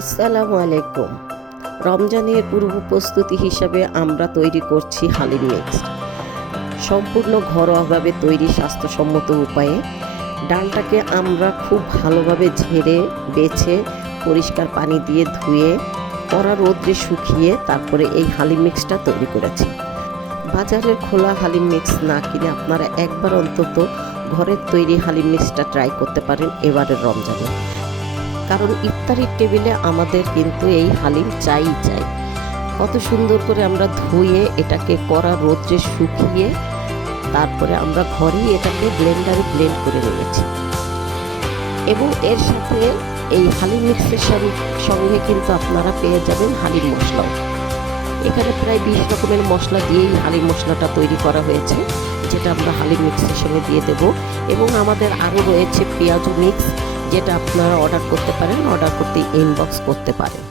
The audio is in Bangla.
আসসালামু আলাইকুম। রমজানের পূর্ব প্রস্তুতি হিসাবে আমরা তৈরি করছি হালিম মিক্সড। সম্পূর্ণ ঘরোয়াভাবে তৈরি স্বাস্থ্যসম্মত উপায়ে ডালটাকে আমরা খুব ভালোভাবে ঝেড়ে বেছে পরিষ্কার পানি দিয়ে ধুয়ে কড়া রোদ্রে শুকিয়ে তারপরে এই হালিম মিক্সটা তৈরি করেছি। বাজারের খোলা হালিম মিক্স না কিনে আপনারা একবার অন্তত ঘরের তৈরি হালিম মিক্সটা ট্রাই করতে পারেন এবারের রমজানে। কারণ ইফতারির টেবিলে আমাদের কিন্তু এই হালিম চাই। কত সুন্দর করে আমরা ধুয়ে এটাকে কড়া রোদ্রে শুকিয়ে তারপরে আমরা ঘরেই এটাকে ব্লেন্ডারে ব্লেন্ড করে নিয়েছি। এবং এর সাথে এই হালিম মিক্সের সঙ্গে কিন্তু আপনারা পেয়ে যাবেন হালিম মশলাও। এখানে প্রায় 20 রকমের মশলা দিয়েই হালিম মশলাটা তৈরি করা হয়েছে, যেটা আমরা হালিম মিক্সের সঙ্গে দিয়ে দেব। এবং আমাদের আরও রয়েছে পেঁয়াজু মিক্স, যেটা আপনারা অর্ডার করতে পারেন, অর্ডার করতে ইনবক্স করতে পারেন।